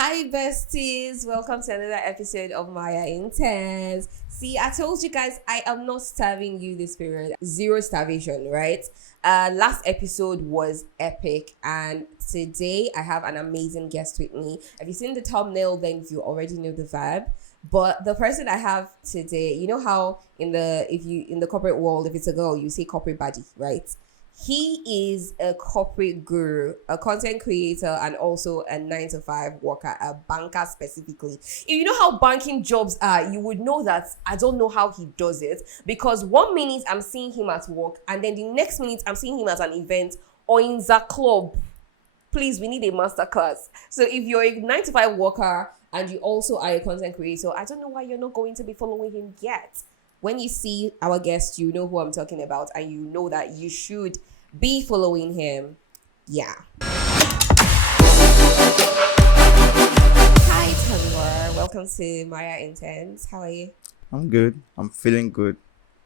Hi besties, welcome to another episode of Maya Intense. See, I told you guys I am not starving you this period. Zero starvation, right? Last episode was epic, and today I have an amazing guest with me. If you've seen the thumbnail, then you already know the vibe. But the person I have today, you know how in the corporate world, if it's a girl, you say corporate baddie, right? He is a corporate guru, a content creator, and also a 9 to 5 worker, a banker specifically. If you know how banking jobs are, you would know that I don't know how he does it, because 1 minute I'm seeing him at work, and then the next minute I'm seeing him at an event or in the club. Please, we need a masterclass. So if you're a 9 to 5 worker and you also are a content creator, I don't know why you're not going to be following him yet. When you see our guest, you know who I'm talking about, and you know that you should be following him. Yeah. Hi, Tomiwa. Welcome to Maya Intense. How are you? I'm good. I'm feeling good.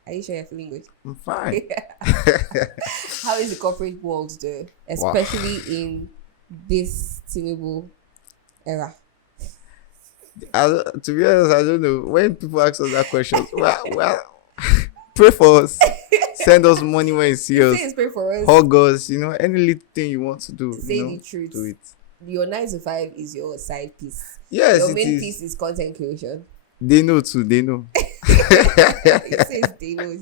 Are you sure you're feeling good? I'm fine. How is the corporate world though? Especially in this Tinubu era. To be honest, I don't know. When people ask us that question, well, pray for us. Send us money when you see us. Say pray for us. Hug us. Any little thing you want to do. Say the truth. Do it. Your 9 to 5 is your side piece. Yes, your it main is. piece is content creation. They know too. They know. It says they know.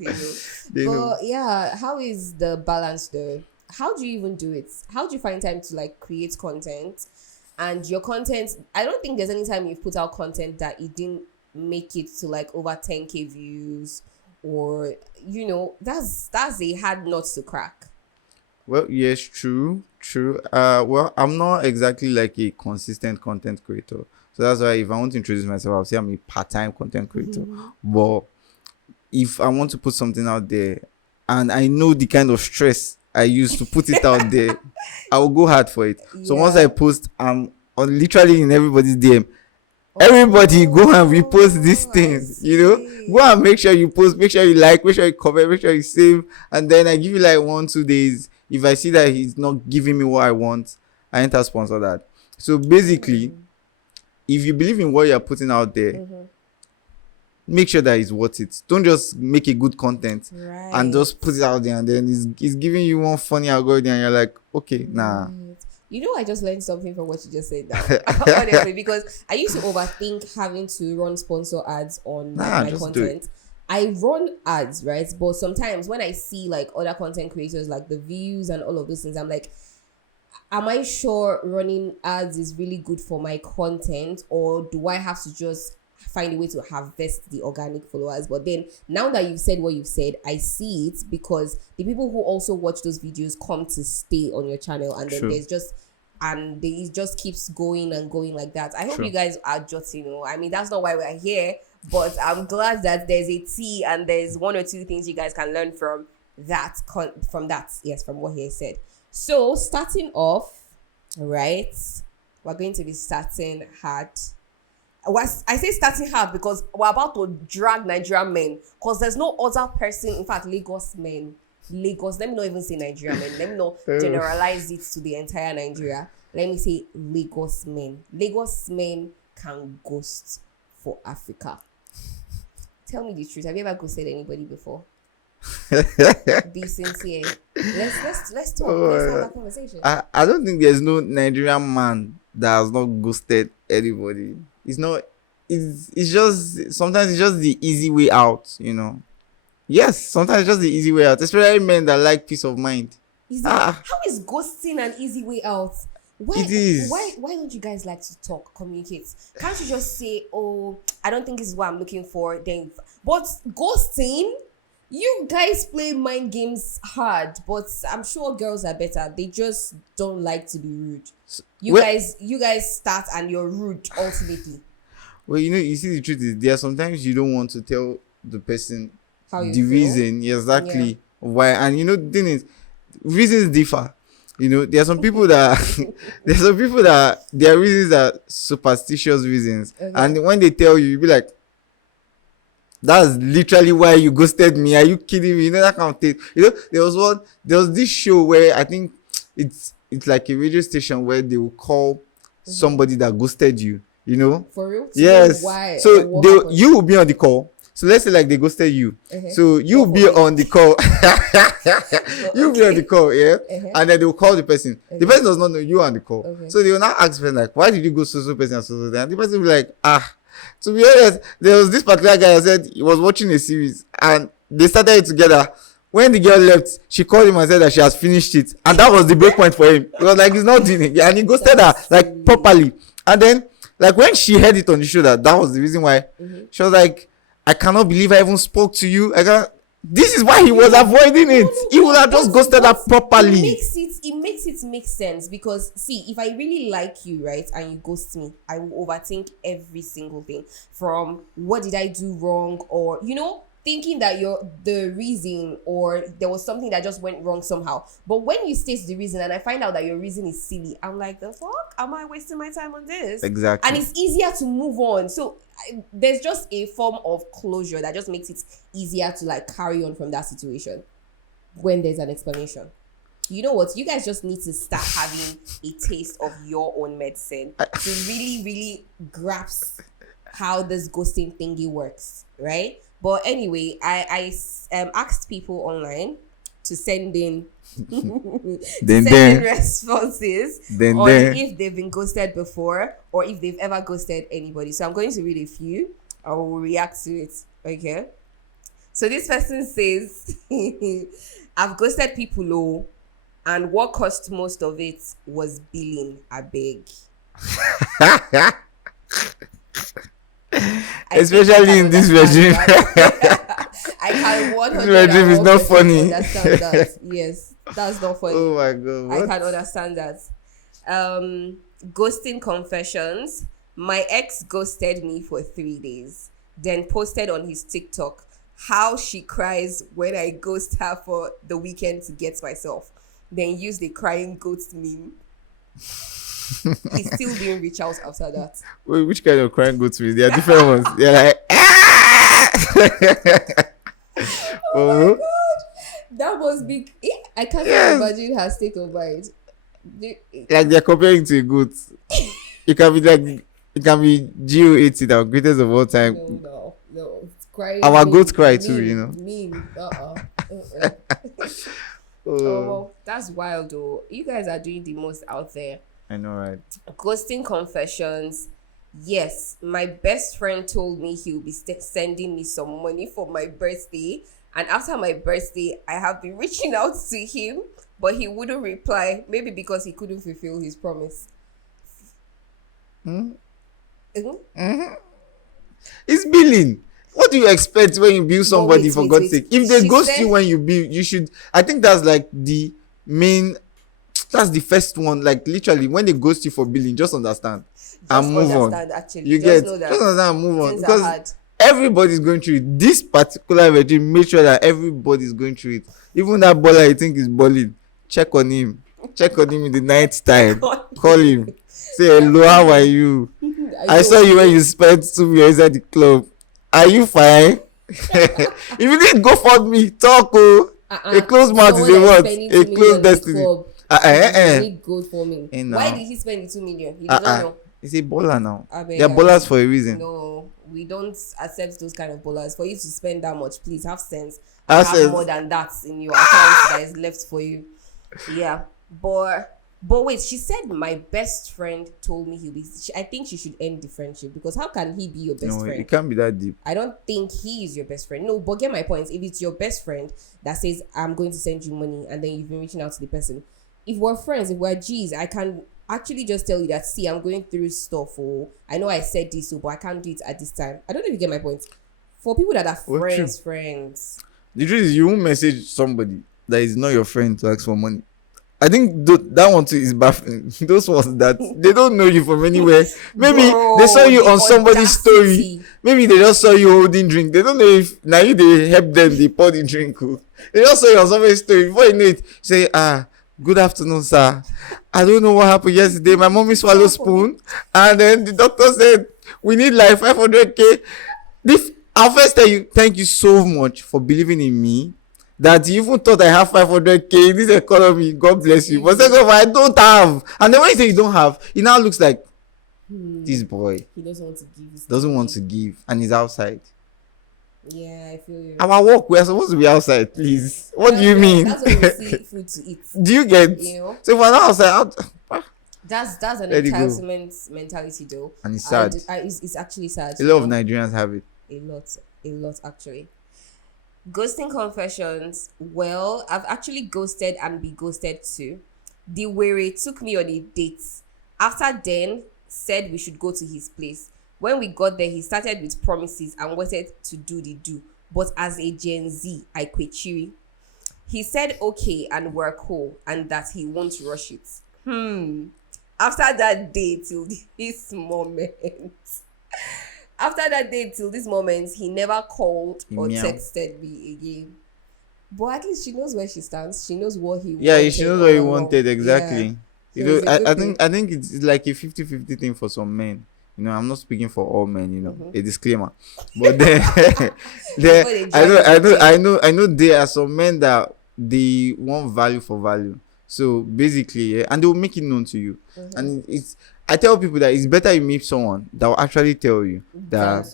They know. But yeah, how is the balance though? How do you even do it? How do you find time to create content? And your content, I don't think there's any time you've put out content that it didn't make it to over 10k views, or that's a hard nut to crack. Well, yes, true. Well, I'm not exactly a consistent content creator. So that's why if I want to introduce myself, I'll say I'm a part-time content creator. But if I want to put something out there and I know the kind of stress I use to put it out there, I will go hard for it. Yeah. So once I post, I'm literally in everybody's DM. Everybody go and repost these things, Go and make sure you post, make sure you like, make sure you comment, make sure you save. And then I give you 1-2 days. If I see that he's not giving me what I want, I enter sponsor that. So basically, if you believe in what you're putting out there, make sure that it's worth it. Don't just make a good content and just put it out there, and then it's giving you one funny algorithm and you're like, okay, nah. I just learned something from what you just said now. Honestly, because I used to overthink having to run sponsor ads on my content. I run ads, right? But sometimes when I see other content creators, the views and all of those things, I'm like, am I sure running ads is really good for my content, or do I have to just find a way to harvest the organic followers? But then now that you've said what you've said, I see it, because the people who also watch those videos come to stay on your channel, and then it just keeps going and going like that. I hope you guys are just, I mean, that's not why we're here, but I'm glad that there's a tea and there's 1 or 2 things you guys can learn from that, from what he said. So starting off, right, we're going to be starting hard. I say starting hard because we're about to drag Nigerian men, because there's no other person, in fact, Lagos, let me not even say Nigerian men, let me not generalize it to the entire Nigeria. Let me say Lagos men can ghost for Africa. Tell me the truth, have you ever ghosted anybody before? Be sincere. Let's talk. Let's have a conversation. I don't think there's no Nigerian man that has not ghosted anybody. It's just sometimes it's just the easy way out, Yes, sometimes it's just the easy way out, especially men that like peace of mind. How is ghosting an easy way out? It is. Why don't you guys like to talk, communicate? Can't you just say, oh, I don't think this is what I'm looking for, then? But ghosting, you guys play mind games hard, but I'm sure girls are better. They just don't like to be rude. You guys start and you're rude ultimately. Well, you see, the truth is there are sometimes you don't want to tell the person how you the feel. reason exactly why, and the thing is, reasons differ. There are some people that their reasons are superstitious reasons, and when they tell you, you'll be like, that's literally why you ghosted me. Are you kidding me? That kind of thing. There was this show where I think it's like a radio station where they will call somebody that ghosted you, you know? For real? Yes. Why? So you will be on the call. So let's say like they ghosted you. So you'll be on the call. You'll be on the call, yeah? And then they'll call the person. The person does not know you are on the call. So they will now ask the person like, why did you go so person and so? And the person will be like, to be honest, there was this particular guy that said he was watching a series and they started it together. When the girl left, she called him and said that she has finished it. And that was the break point for him. It was like, he's not doing it. And he ghosted her, like, properly. And then, like, when she heard it on the show, that was the reason why, she was like, I cannot believe I even spoke to you. This is why he was avoiding it. He would have just ghosted her properly. It makes it make sense because, see, if I really like you, right, and you ghost me, I will overthink every single thing. From what did I do wrong, or, you know, thinking that you're the reason or there was something that just went wrong somehow. But when you state the reason and I find out that your reason is silly, I'm like, the fuck? Am I wasting my time on this? Exactly. And it's easier to move on. So there's just a form of closure that just makes it easier to like carry on from that situation when there's an explanation. You know what? You guys just need to start having a taste of your own medicine to really, really grasp how this ghosting thingy works, right? But anyway, I asked people online to send in responses on if they've been ghosted before or if they've ever ghosted anybody. So I'm going to read a few. I will react to it. Okay. So this person says, I've ghosted people low, and what cost most of it was billing. I beg. Especially in this regime. I can 100% this regime is not funny. Understand that. Yes, that's not funny. Oh my god. What? I can understand that. Ghosting confessions. My ex ghosted me for 3 days, then posted on his TikTok how she cries when I ghost her for the weekend to get myself. Then used a crying ghost meme. He still didn't reach out after that. Wait, which kind of crying goats memes? There are different ones. They're like, oh my god, that must be. I can't imagine her state of mind. Like they're comparing to a goat. It can be like, it can be Geo80, the greatest of all time. No. It's crying. Our goats cry too, you know. Oh, well, that's wild though. You guys are doing the most out there. I know, right? Ghosting confessions. Yes, my best friend told me he'll be sending me some money for my birthday. And after my birthday, I have been reaching out to him, but he wouldn't reply. Maybe because he couldn't fulfill his promise. It's billing. What do you expect when you bill somebody, for God's sake? If they ghost you when you bill, you should. I think that's like the main. That's the first one. Like literally, when they ghost you for billing, just understand and move on. Actually, you get just understand and move on, because everybody's going through it. This particular regime, make sure that everybody's going through it. Even that baller you think is balling, check on him. Check on him in the night time. Call him. Say hello. How are you? I saw you when you spent 2 years at the club. Are you fine? If you didn't go for me, talk. A closed mouth is a what? A closed destiny. Need gold for me. Why did he spend the 2 million? He doesn't know. He's a baller now. They're ballers for a reason. No, we don't accept those kind of ballers. For you to spend that much, please have sense. Have more than that in your account that is left for you. Yeah, but wait, she said my best friend told me he'll be. I think she should end the friendship, because how can he be your best friend? No, it can't be that deep. I don't think he is your best friend. No, but get my point. If it's your best friend that says I'm going to send you money, and then you've been reaching out to the person, if we're friends, if we're G's, I can actually just tell you that, see, I'm going through stuff, or I know I said this, but I can't do it at this time. I don't know if you get my point. For people that are friends. The truth is, you won't message somebody that is not your friend to ask for money. I think that one too is baffling. Those ones that they don't know you from anywhere. Maybe they saw you on somebody's story. Maybe they just saw you holding drink. They don't know if now you they help them, they pour the drink. They just saw you on somebody's story. Before you know it, say, good afternoon, sir. I don't know what happened yesterday. My mommy swallowed spoon, and then the doctor said we need like 500k. I'll first tell you, thank you so much for believing in me, that you even thought I have 500k in this economy. God bless you. But second of all, I don't have. And then when you say you don't have, it now looks like This boy He doesn't want to give. doesn't want to give, and he's outside. Yeah, I feel you. Our work, we are supposed to be outside, please. What do you mean? That's when we see food to eat. Do you get? So if we're not outside, that's an let it go. entitlement mentality, though. And it's sad. It's actually sad. A lot of Nigerians have it. A lot actually. Ghosting confessions. Well, I've actually ghosted and be ghosted too. The weary took me on a date. After then, said we should go to his place. When we got there, he started with promises and wanted to do the do. But as a Gen Z, I quit cheery. He said okay and we're cool and that he won't rush it. After that day till this moment. After that day till this moment, he never called or texted me again. But at least she knows where she stands. She knows what he wanted. Yeah, she knows what he wanted, exactly. Yeah. You know, I think it's like a 50-50 thing for some men. You know, I'm not speaking for all men, you know, a disclaimer. But then, I know there are some men that they want value for value. So basically, yeah, and they will make it known to you. And I tell people that it's better you meet someone that will actually tell you that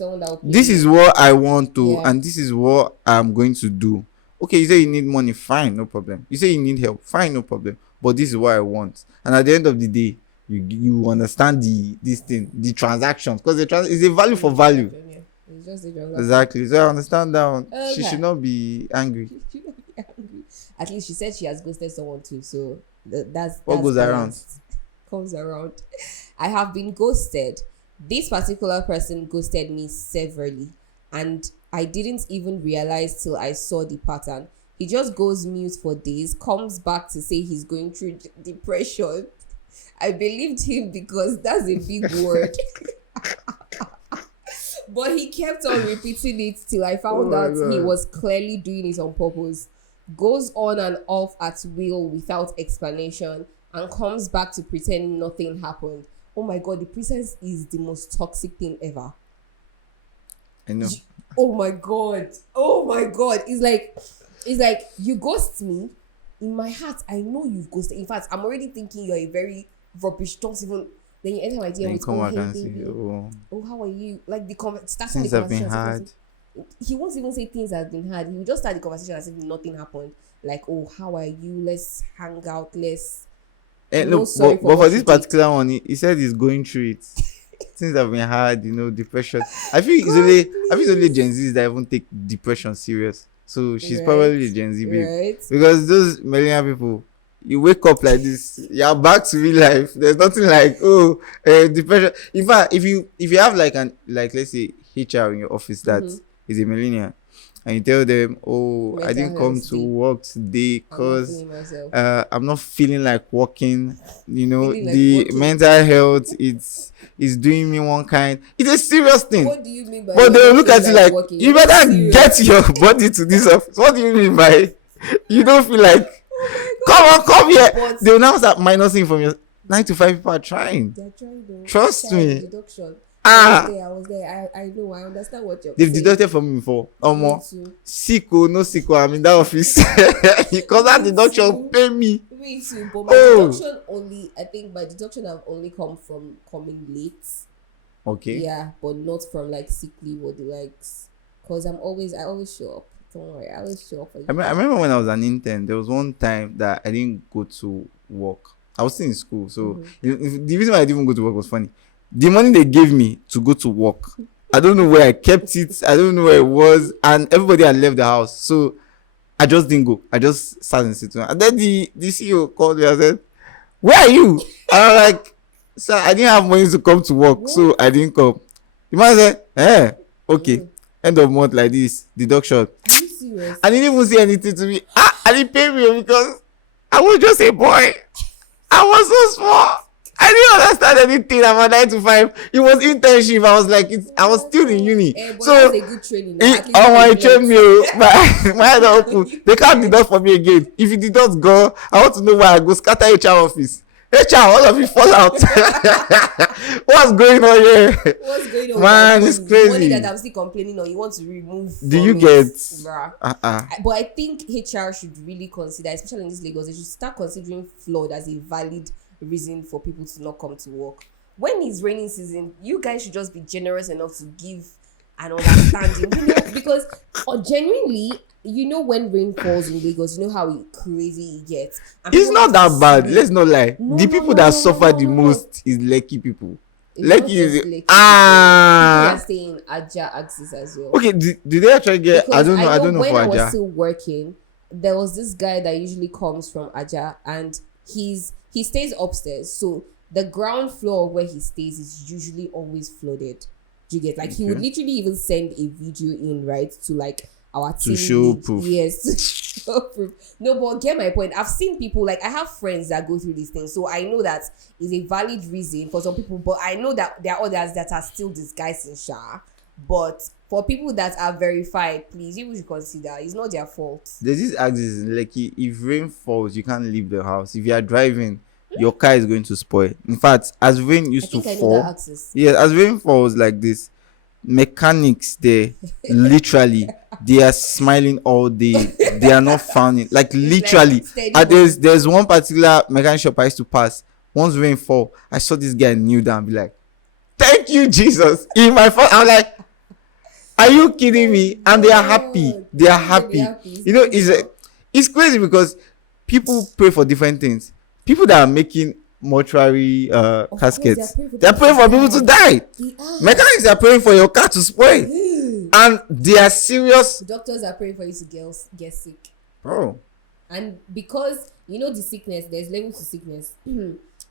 this is what I want to, and this is what I'm going to do. Okay, you say you need money, fine, no problem. You say you need help, fine, no problem. But this is what I want. And at the end of the day, you understand the transactions, because it's a value for value. It's just exactly. So I understand that one. She should not be angry. At least she said she has ghosted someone too. So that's what goes around comes around. I have been ghosted. This particular person ghosted me severally, and I didn't even realize till I saw the pattern. He just goes mute for days, comes back to say he's going through depression. I believed him because that's a big word. But he kept on repeating it till I found out he was clearly doing it on purpose. Goes on and off at will without explanation and comes back to pretend nothing happened. Oh my God, the princess is the most toxic thing ever. I know. Oh my God. It's like you ghost me. In my heart, I know you've ghosted. In fact, I'm already thinking you're a very rubbish. Don't even. Then you enter my DM with, come hey, baby. Oh, how are you? Like things have been hard. He won't even say things have been hard. He will just start the conversation as if nothing happened. Like, oh, how are you? Let's hang out. Let's. But for this particular one, he said he's going through it. Things have been hard, you know, depression. I feel it's only Gen Zs that even take depression serious. So she's probably a Gen Z babe. Because those millennial people, you wake up like this, you're back to real life. There's nothing like depression. In fact, if you have let's say HR in your office that is a millennial, and you tell them, I didn't come to work today because I'm not feeling like working. You know, mental health is doing me one kind. It's a serious thing. What do you mean by? But they'll look at you like working? You better get your body to this office. What do you mean by you don't feel like? Come here. But they'll now start minusing from your 9 to 5. People are trying. They're trying though. Trust me. Deduction. I was there. I know. I understand what you're saying. They've deducted from me before. Sick or no sick, I'm in that office. Because that deduction pay me. Me too. But my deduction only, I think by deduction I've only come from coming late. Okay. Yeah, but not from like sick leave or the likes. Because I always show up. Don't worry, I always show up. I remember when I was an intern, there was one time that I didn't go to work. I was still in school. So the reason why I didn't go to work was funny. The money they gave me to go to work, I don't know where I kept it. I don't know where it was. And everybody had left the house. So I just didn't go. I just sat and sit down. And then the CEO called me and said, "Where are you?" And I was like, "Sir, I didn't have money to come to work. So I didn't come." The man said, okay. End of month like this, deduction. Are you serious? I didn't even say anything to me. I didn't pay me because I was just a boy. I was so small. I didn't understand anything about 9 to 5. It was internship. I was like, I was still in uni. So that's a good training. I trained me. My head open. They can't deduct for me again. If you deduct, go. I want to know why I go scatter HR office. HR, all of you fall out. What's going on here? What's going on? Man, it's crazy. Money that I'm still complaining on, you want to remove. Do you get? But I think HR should really consider, especially in this Lagos, they should start considering fraud as a valid reason for people to not come to work. when it's raining season, you guys should just be generous enough to give an understanding, because genuinely, when rain falls in Lagos, you know how crazy it gets. And it's not that bad. sleep. Let's not lie. No, the no, people no, that no, suffer no, the no, no. most is Lekki people. It's Lekki not is just Lekki people are staying Aja axis as well. Okay, did they actually get? Because I don't know when for I was Aja. still working, there was this guy that usually comes from Aja, and he stays upstairs. So the ground floor where he stays is usually always flooded. Do you get, like, he would literally even send a video in, right, to like our team To show lead. proof. Yes, to show proof. No, but get my point. I've seen people, like, I have friends that go through these things, so I know that is a valid reason for some people, but I know that there are others that are still disguising Sha. But for people that are verified, please, you should consider it's not their fault. There's this axis in Lekki. If rain falls, you can't leave the house. If you are driving, your car is going to spoil. In fact, as rain used to fall, as rain falls like this, mechanics there literally they are smiling all day. They are not frowning, like literally. And there's one particular mechanic shop I used to pass. Once rain fall, I saw this guy kneel down and be like, "Thank you, Jesus." In my phone, I'm like, "Are you kidding me?" And they are happy. They are happy. It's crazy because people pray for different things. People that are making mortuary caskets, they're praying for people to die. Mechanics are praying for your car to spoil. And they are serious. Doctors are praying for you to get sick. Bro. And because the sickness, there's levels to sickness.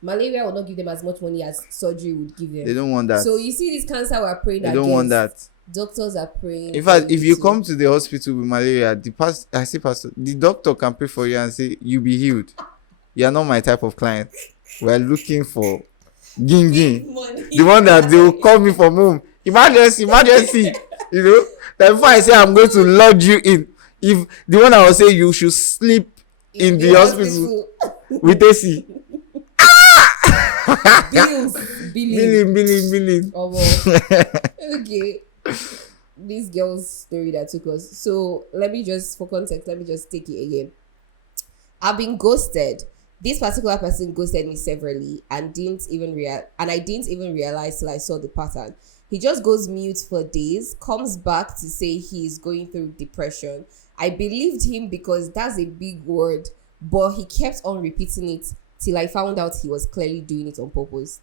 Malaria will not give them as much money as surgery would give them. They don't want that. So you see this cancer we're praying against. They don't want that. Doctors are praying. In fact, if you come to the hospital with malaria, the doctor can pray for you and say, "You be healed. You are not my type of client. We're looking for ging. The one that they will call me from home. Emergency. That before I say I'm going to lodge you in, if the one I will say you should sleep in the hospital with AC. Billing. Oh, well. Okay. This girl's story that took us. So for context, let me just take it again. I've been ghosted. This particular person ghosted me severally and I didn't even realize till I saw the pattern. He just goes mute for days, comes back to say he's going through depression. I believed him because that's a big word, but he kept on repeating it till I found out he was clearly doing it on purpose.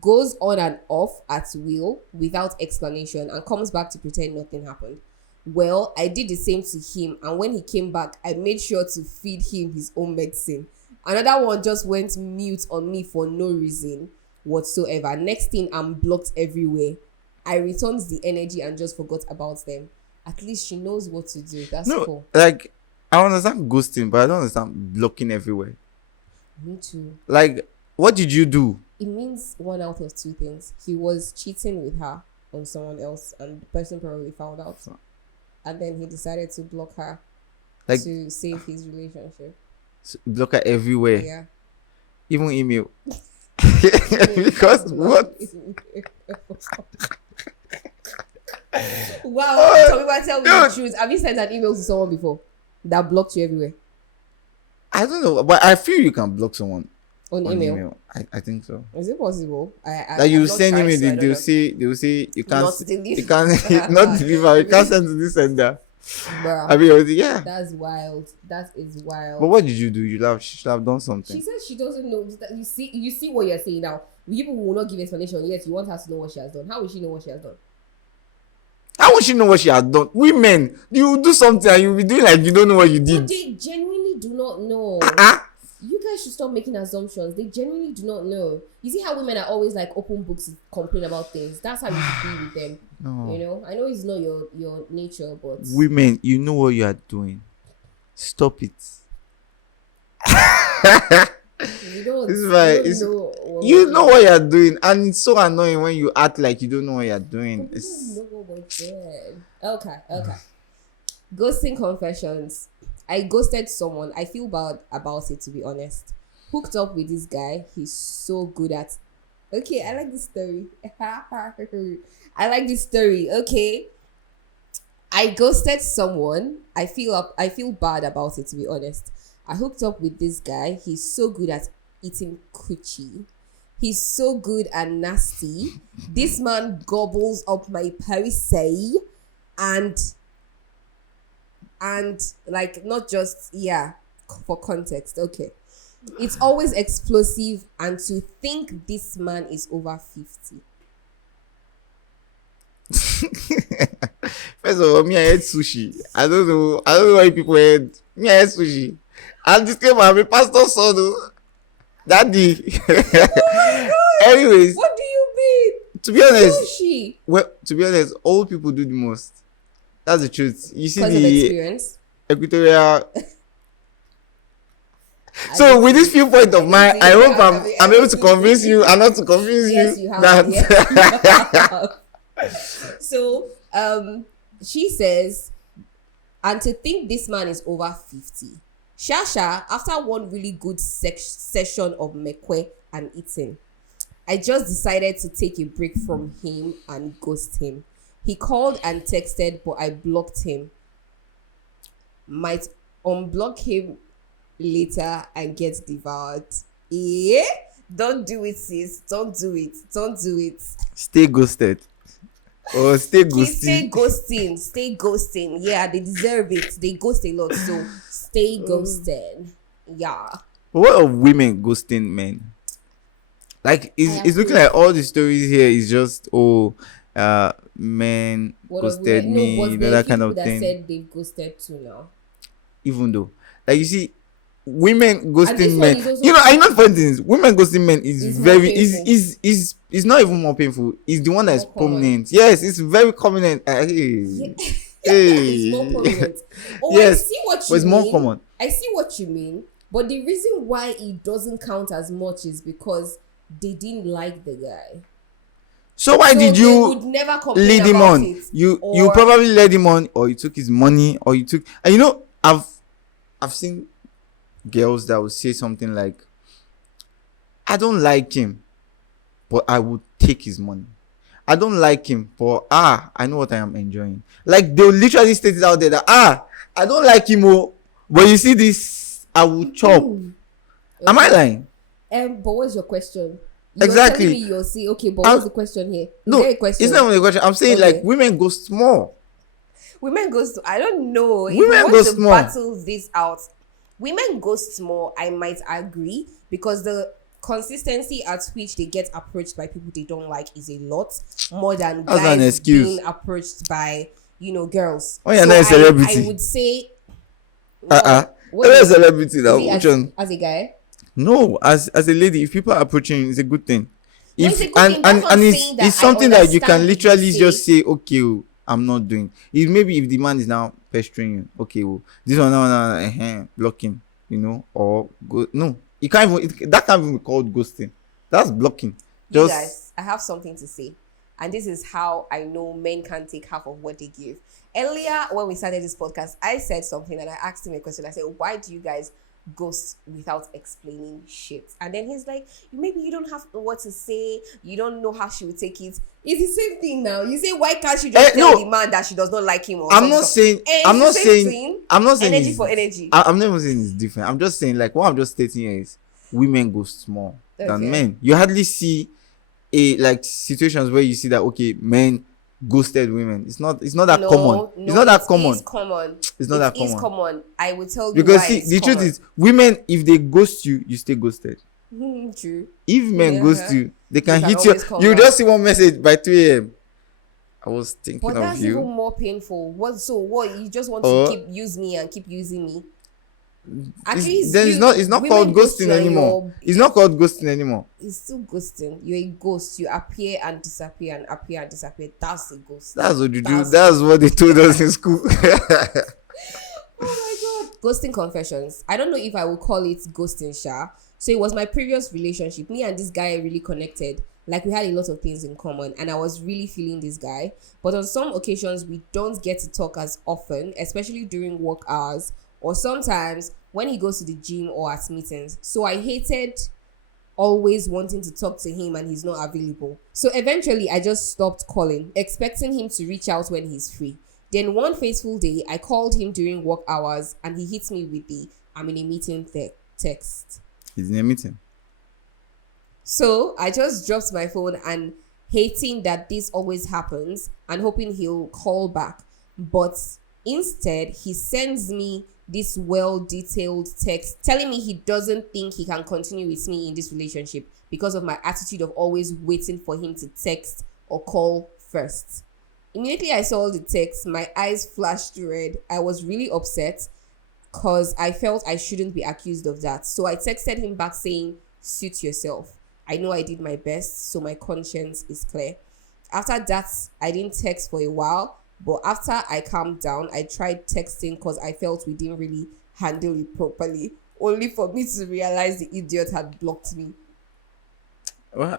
Goes on and off at will without explanation and comes back to pretend nothing happened. Well, I did the same to him, and when he came back, I made sure to feed him his own medicine. Another one just went mute on me for no reason whatsoever. Next thing, I'm blocked everywhere. I returned the energy and just forgot about them. At least she knows what to do. That's cool. Like, I understand ghosting, but I don't understand blocking everywhere. Me too. Like, what did you do? It means one out of two things. He was cheating with her on someone else, and the person probably found out. And then he decided to block her to save his relationship. Block her everywhere. Yeah. Even email. Because what? Wow. Tomiwa, tell me the truth. Have you sent an email to someone before that blocked you everywhere? I don't know, but I feel you can block someone on email. I think so. Is it possible? That you send email, they will say you can't not deliver. You can't send to this sender. Bruh, I mean, yeah. That's wild. That is wild. But what did you do? She should have done something. She said she doesn't know. You see what you're saying now. People will not give explanation. Yes, you want her to know what she has done. How will she know what she has done? How would she know what she has done? Women, you do something and you'll be doing like you don't know what you did. But they genuinely do not know. You guys should stop making assumptions. They genuinely do not know. You see how women are always like open books to complain about things. That's how you should be with them. No. I know it's not your nature, but women, you know what you are doing. Stop it. You know what you are doing, and it's so annoying when you act like you don't know what you are doing. Okay. Ghosting confessions. I ghosted someone. I feel bad about it, to be honest. Hooked up with this guy. He's so good at... Okay, I like this story. Okay. I ghosted someone. I feel bad about it, to be honest. I hooked up with this guy. He's so good at eating coochie. He's so good and nasty. This man gobbles up my Parisay and like not just for context. Okay. It's always explosive, and to think this man is over 50. First of all, me, I ate sushi. I don't know why people ate. Me, I ate sushi. And this came I'm a pastor's son, though. Daddy. Oh Anyways. What do you mean? To be honest. Sushi. Well, to be honest, old people do the most. That's the truth. You see because of experience. Equatorial. So with this viewpoint of mine, I hope I'm able to convince you and not to confuse yes, you. Have, that yes, So she says, and to think this man is over 50. Shasha, after one really good session of mekwe and eating, I just decided to take a break from him and ghost him. He called and texted, but I blocked him. Might unblock him later and get devoured. Yeah? Don't do it, sis. Don't do it. Don't do it. Stay ghosted. Or stay ghosting. Stay ghosting. Stay ghosting. Yeah, they deserve it. They ghost a lot, so stay ghosted. Yeah. But what of women ghosting men? Like, it's looking like all the stories here is just, men ghosted me, that kind of thing. That said they've ghosted too now. Even though, like, you see, women ghosting men, I know for instance, women ghosting men is very is not even more painful. It's the one that's prominent. Yes, it's very prominent. Hey. It's more prominent. Yes, I see what you it's mean. more common. I see what you mean, but the reason why it doesn't count as much is because they didn't like the guy. So why did you lead him on? You probably led him on, or you took his money, or you took. And I've seen girls that will say something like, I don't like him, but I would take his money. I don't like him, but I know what I am enjoying. Like, they'll literally state it out there that I don't like him, but you see this, I will chop. Okay. Am I lying? But what's your question? Exactly. You'll see. Okay, but what's the question here? No, it's not even a question. I'm saying like women go small. Women go. I don't know. Women go small. Battle this out. Women go small. I might agree because the consistency at which they get approached by people they don't like is a lot more than guys being approached by girls. Oh, you're not a celebrity. I would say. You're a celebrity now. Which one? As a guy. No, as a lady, if people are approaching you, it's a good thing. It's something that you can literally just say, okay, I'm not doing. Maybe if the man is now pestering you, okay, this one, no, blocking, or go. No, it can't even. That can't even be called ghosting. That's blocking. You guys, I have something to say, and this is how I know men can't take half of what they give. Earlier, when we started this podcast, I said something and I asked him a question. I said, "Why do you guys ghost without explaining shit?" And then he's like, maybe you don't have what to say, you don't know how she would take it. It's the same thing now. You say, why can't she just tell the man that she does not like him? I'm not saying energy for energy. I'm not even saying it's different. I'm just saying, like, what I'm just stating here is women ghost more than men. You hardly see situations where you see that men ghosted women. It's not that common. It's not that common. It's common. It's not that common. It's common. I will tell you because why the truth is, women, if they ghost you, you stay ghosted. True. If men ghost you, they can hit you. You just see one message by 3 a.m. I was thinking of you. But that's even more painful. What you just want to keep using me and keep using me? Actually, it's not called ghosting anymore. It's not called ghosting anymore. It's still ghosting. You're a ghost. You appear and disappear and appear and disappear. That's a ghost. That's what you do. That's what they told us in school. Oh my god. Ghosting confessions. I don't know if I will call it ghosting, Sha. So it was my previous relationship. Me and this guy really connected. Like, we had a lot of things in common and I was really feeling this guy. But on some occasions, we don't get to talk as often, especially during work hours or sometimes when he goes to the gym or at meetings. So I hated always wanting to talk to him and he's not available. So eventually I just stopped calling, expecting him to reach out when he's free. Then one fateful day, I called him during work hours and he hit me with the "I'm in a meeting" text. He's in a meeting. So I just dropped my phone and hating that this always happens and hoping he'll call back. But instead, he sends me this well-detailed text telling me he doesn't think he can continue with me in this relationship because of my attitude of always waiting for him to text or call first. Immediately I saw the text, my eyes flashed red. I was really upset because I felt I shouldn't be accused of that. So I texted him back saying, suit yourself. I know I did my best, so my conscience is clear. After that, I didn't text for a while, but after I calmed down, I tried texting because I felt we didn't really handle it properly, only for me to realize the idiot had blocked me. Well,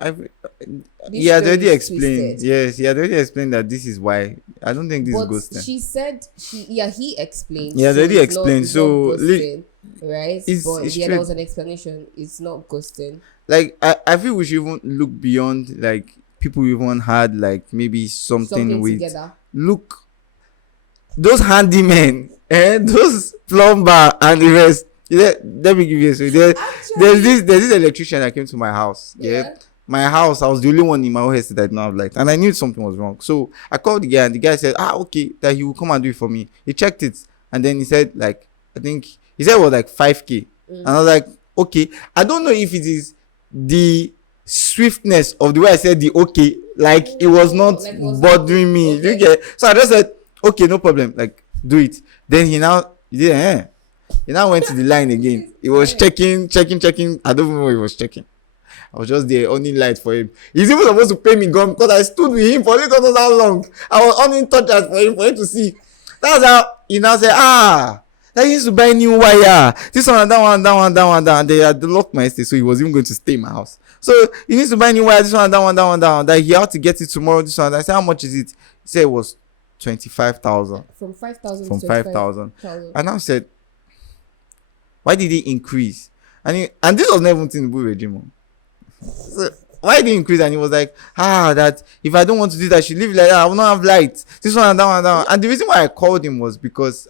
he had already explained. Yes, he had already explained that this is why. I don't think this is ghosting. She said he explained. He had already explained. Right? There was an explanation. It's not ghosting. Like I feel we should even look beyond like people we even had like maybe something with together. Look, those handymen and those plumber and the rest. Let me give you a story. There's this electrician that came to my house. Yeah. My house, I was the only one in my whole house that did not have light, and I knew something was wrong. So I called the guy, and the guy said, okay, that he will come and do it for me. He checked it, and then he said, like, I think he said it was like 5K. And I was like, okay. I don't know if it is the swiftness of the way I said the okay, like it was not bothering me. Okay. You get? So I just said, okay, no problem, like do it. Then he did. He now went to the line again. He was checking. I don't even know what he was checking. I was just there, only light for him. He's even supposed to pay me gum because I stood with him for God knows how long. I was on in touch for him to see. That's how he now said, that he used to buy new wire. This one, that one. And they had locked my estate, so he was even going to stay in my house. So he needs to buy new wire. This one, that one. That he had to get it tomorrow. This one. I said, how much is it? He said it was 25,000. From 5,000. From 5,000. And I said, why did he increase? And this was never in the Blue regime. So why did he increase? And he was like, that if I don't want to do that, I should live like that. I will not have light. This one and that one. And the reason why I called him was because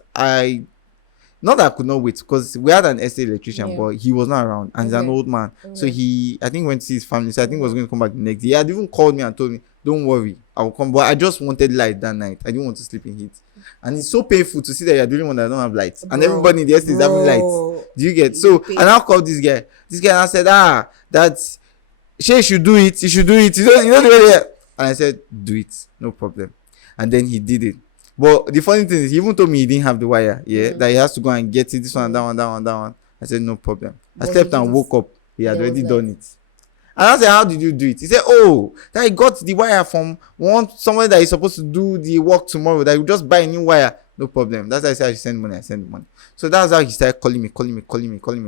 not that I could not wait, because we had an estate electrician, but he was not around, and he's an old man. So I think went to see his family. So I think he was going to come back the next day. He had even called me and told me, don't worry, I will come. But I just wanted light that night. I didn't want to sleep in heat. And it's so painful to see that you're the only one that don't have lights. And everybody in the estate is having lights. Do you get? So I now called this guy. This guy now said, that she should do it. You should do it. You know the way they are. And I said, do it. No problem. And then he did it. But the funny thing is, he even told me he didn't have the wire. That he has to go and get it. This one, that one. I said, no problem. I slept and woke up. He had already done it. And I said, how did you do it? He said, that he got the wire from somewhere that he's supposed to do the work tomorrow. That you just buy a new wire. No problem. That's why I said I should send money. I send the money. So that's how he started calling me.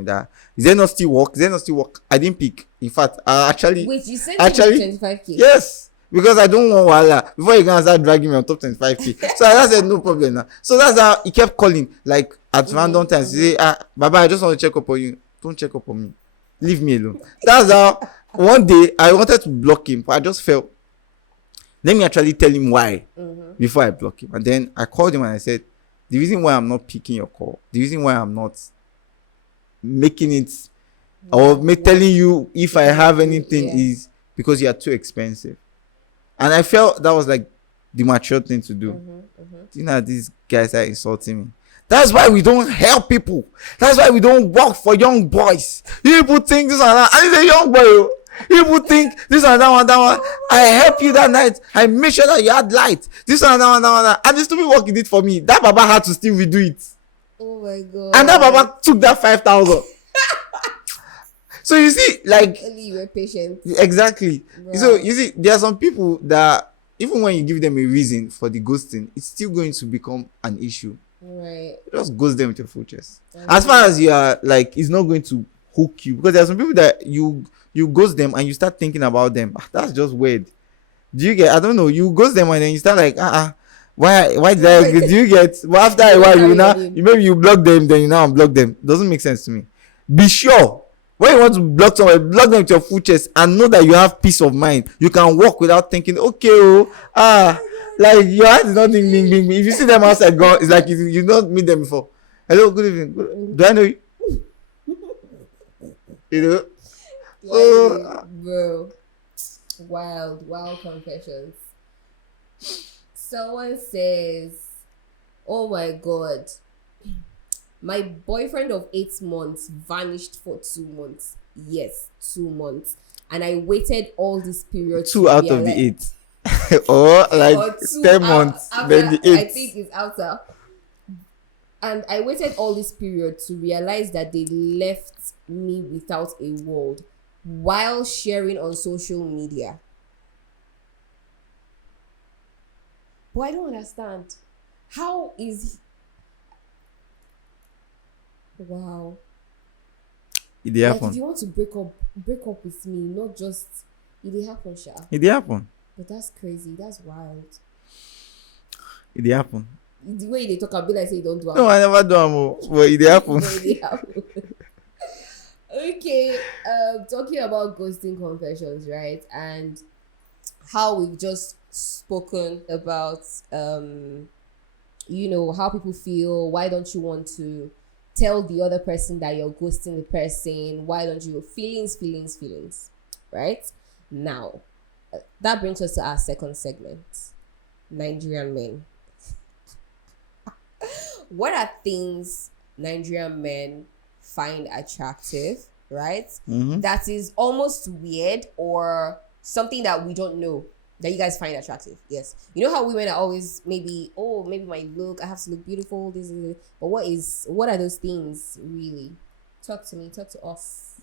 That is there not still work? I didn't pick. In fact, actually. Wait, you sent him 25K? Yes. Because I don't want wala before you can start dragging me on top 25K. So I said no problem now. So that's how he kept calling, like at random times. He say, Baba, I just want to check up on you. Don't check up on me. Leave me alone. That's how one day I wanted to block him, but I just felt, let me actually tell him why before I block him. And then I called him and I said, the reason why I'm not picking your call, the reason why I'm not making it or telling you if I have anything is because you are too expensive. And I felt that was like the mature thing to do. You know, these guys are insulting me. That's why we don't help people. That's why we don't work for young boys. You people think this and that. And he's a young boy. You people think this and that one. I helped you that night. I made sure that you had light. This and that one. And the stupid work he did for me. That Baba had to still redo it. Oh my God. And that Baba took that 5,000. So you see, like, only you were patient. Exactly. Right. So you see, there are some people that even when you give them a reason for the ghosting, it's still going to become an issue. Right. Just ghost them with your full chest. As far as you are, like, it's not going to hook you, because there are some people that you ghost them and you start thinking about them. That's just weird. Do you get? I don't know. You ghost them and then you start like, why did I? Do you get? Well, after a while, maybe you block them, then you now unblock them. Doesn't make sense to me. Be sure. When you want to block someone, block them with your full chest and know that you have peace of mind. You can walk without thinking, okay, like your heart is not ding, ding, ding. If you see them outside, gone, it's like you don't meet them before. Hello, good evening. Do I know you? You know? So, bro, wild confessions. Someone says, "Oh my god, my boyfriend of 8 months vanished for 2 months. Yes, 2 months, and I waited all this period two to out of the realize, 8, or like or two 10 months, after, then the I 8. think it's after." And I waited all this period to realize that they left me without a word while sharing on social media. But I don't understand. How is wow. It did Like if happen. you want to break up with me, not just it did happen, Sha. It did happen. But that's crazy. That's wild. It did happen. The way they talk, I'll be like, say you don't do it. No, I never do but it did happen. But it did happen. Okay, talking about ghosting confessions, right? And how we've just spoken about how people feel. Why don't you want to tell the other person that you're ghosting the person? Why don't you? Feelings, right? Now that brings us to our second segment, Nigerian men. What are things Nigerian men find attractive, right? That is almost weird or something that we don't know that you guys find attractive. Yes. You know how women are always maybe my look, I have to look beautiful, this is it. But what are those things really? Talk to me, talk to us.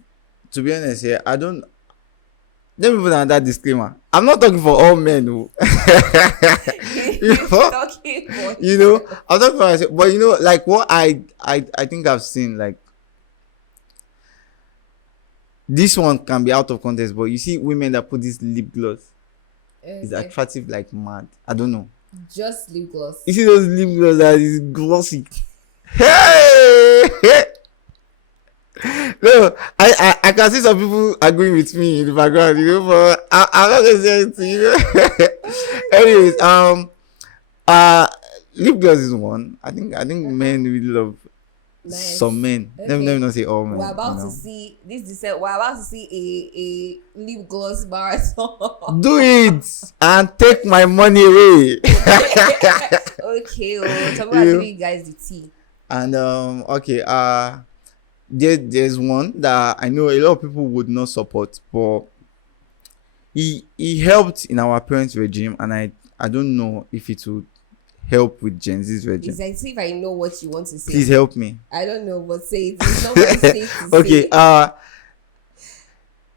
To be honest, here, I don't. Let me put on that disclaimer. I'm not talking for all men. Who, I'm talking for myself. But like what I think I've seen, like this one can be out of context, but you see women that put this lip gloss. It's attractive like mad. I don't know. Just lip gloss. You see those lip gloss that is glossy. Hey! No, I can see some people agreeing with me in the background, but I'm not gonna say anything, Anyways, lip gloss is one. I think men really love some men. Okay. Let me not say all men. We're about to see this December. We're about to see a lip gloss marathon. Do it and take my money away. Okay, so I'm gonna give you guys the tea. And okay, there's one that I know a lot of people would not support, but he helped in our parents' regime, and I don't know if it would help with Gen Z's regime. It's like, see if I know what you want to say. Please help me. I don't know, but say it. It's not very safe to okay, say.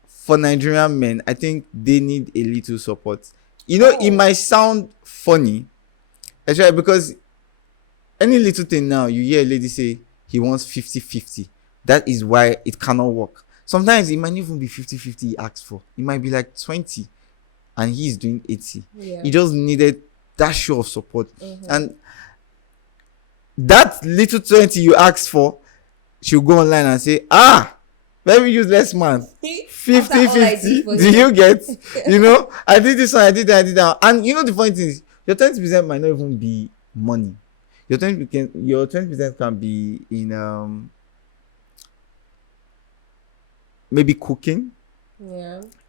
For Nigerian men, I think they need a little support. It might sound funny, actually, because any little thing now, you hear a lady say he wants 50-50. That is why it cannot work. Sometimes it might not even be 50-50 he asked for. It might be like 20 and he's doing 80. Yeah. He just needed that show of support. And that little 20 you asked for, she'll go online and say, very useless man. 50-50. Do you get? I did this one, I did that. And the funny thing is, your 20% might not even be money. Your 20% can be in maybe cooking.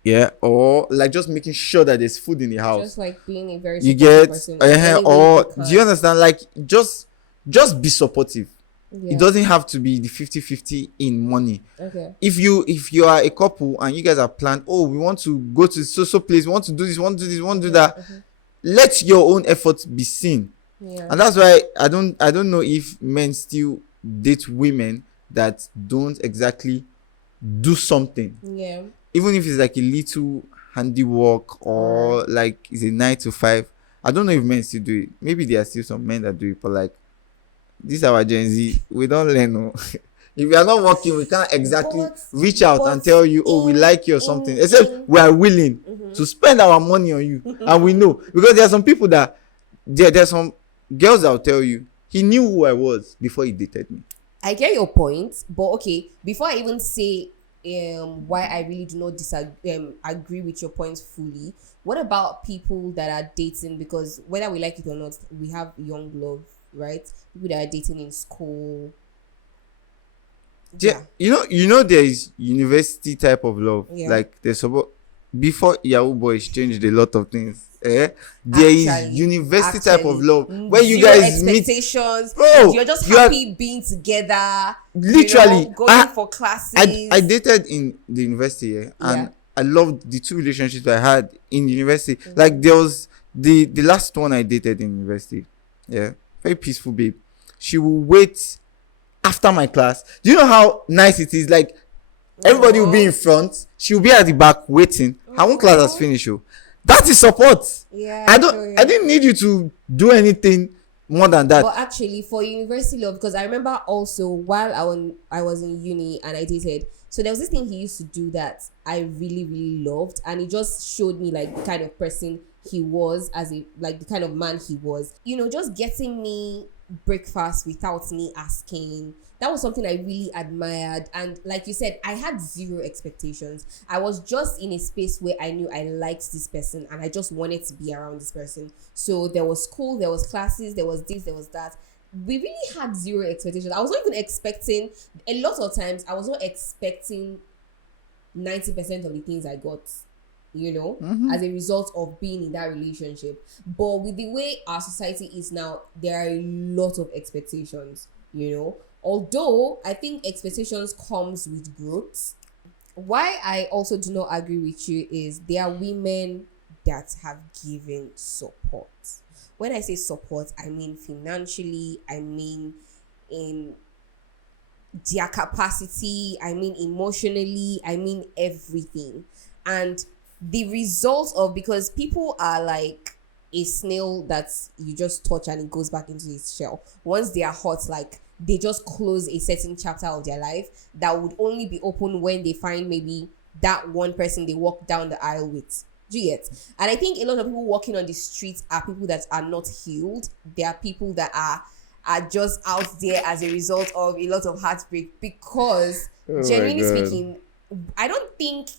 Yeah, or like just making sure that there's food in the house. Just like being a very person. Or do you understand? Like just be supportive. Yeah. It doesn't have to be the 50-50 in money. Okay. If you are a couple and you guys are planned, we want to go to so place, we want to do this, we want to do this, we want to do that. Let your own efforts be seen. Yeah. And that's why I don't know if men still date women that don't exactly do something. Yeah. Even if it's like a little handiwork or like it's a 9 to 5. I don't know if men still do it. Maybe there are still some men that do it, but like this is our Gen Z. We don't learn. No. If we are not working, we can't exactly reach out and tell you, we like you or something. Except we are willing to spend our money on you. And we know. Because there are some people that there are some girls that will tell you, he knew who I was before he dated me. I get your point, but okay, before I even say why I really do not agree with your point fully, what about people that are dating? Because whether we like it or not, we have young love, right? People that are dating in school. You know, there is university type of love. Yeah. Like there's support before Yahoo Boys changed a lot of things. There is university type of love where you guys meet. Expectations. Bro, you're just happy being together. Literally, going for classes. I dated in the university, and I loved the two relationships I had in university. Like there was the last one I dated in university. Yeah, very peaceful babe. She will wait after my class. Do you know how nice it is? Like everybody will be in front, she will be at the back waiting. Her own class has finished. That is support. Yeah, I didn't need you to do anything more than that. But actually, for university love, because I remember also while I was in uni and I dated, so there was this thing he used to do that I really, really loved, and it just showed me like the kind of person he was, as a like the kind of man he was. Just getting me breakfast without me asking. That was something I really admired. And like you said, I had zero expectations. I was just in a space where I knew I liked this person and I just wanted to be around this person. So there was school, there was classes, there was this, there was that. We really had zero expectations. I was not even expecting, a lot of times I was not expecting 90% of the things I got, as a result of being in that relationship. But with the way our society is now, there are a lot of expectations, although I think expectations comes with growth. Why I also do not agree with you is there are women that have given support. When I say support, I mean financially, I mean in their capacity, I mean emotionally, I mean everything. And the result of, because people are like a snail that you just touch and it goes back into its shell. Once they are hot, like they just close a certain chapter of their life that would only be open when they find maybe that one person they walk down the aisle with. Do you get? And I think a lot of people walking on the streets are people that are not healed. They are people that are just out there as a result of a lot of heartbreak. Because genuinely speaking, I don't think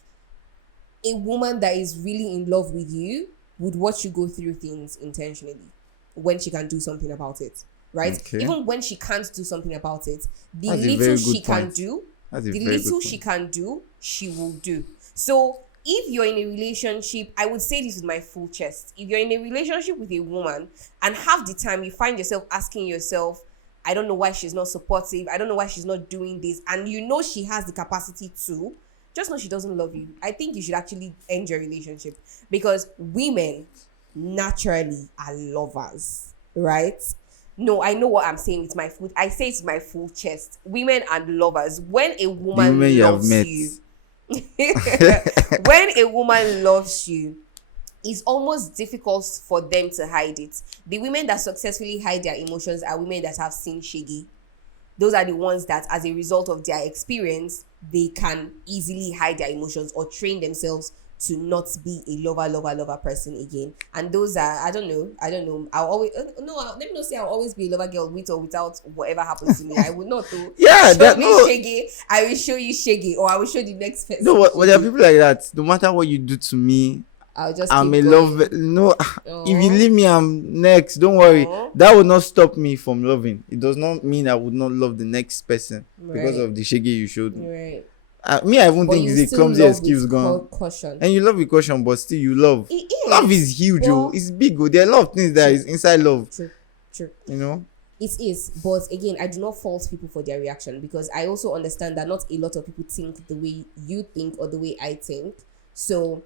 a woman that is really in love with you would watch you go through things intentionally when she can do something about it, right? Okay. Even when she can't do something about it, the little she can do, she will do. So if you're in a relationship, I would say this with my full chest. If you're in a relationship with a woman and half the time you find yourself asking yourself, I don't know why she's not supportive, I don't know why she's not doing this, and she has the capacity to, just know she doesn't love you. I think you should actually end your relationship, because women naturally are lovers, right? No, I know what I'm saying. I say it's my full chest. Women are lovers. When a woman loves you, when a woman loves you, it's almost difficult for them to hide it. The women that successfully hide their emotions are women that have seen shaggy. Those are the ones that, as a result of their experience, they can easily hide their emotions or train themselves to not be a lover person again. And those are, I don't know. I'll always, let me not say I'll always be a lover girl with or without whatever happens to me. I would not do. Yeah, shaggy, I will show you shaggy, or I will show the next person. No, there are people like that. No matter what you do to me, I'm a love. No, if you leave me, I'm next. Don't worry. That would not stop me from loving. It does not mean I would not love the next person because of the shaggy you showed me. Right. I even think it's a clumsy excuse gone. Caution. And you love with caution, but still you love. It is. Love is huge, it's big. There are a lot of things that is inside love. True. It is, but again, I do not fault people for their reaction, because I also understand that not a lot of people think the way you think or the way I think. So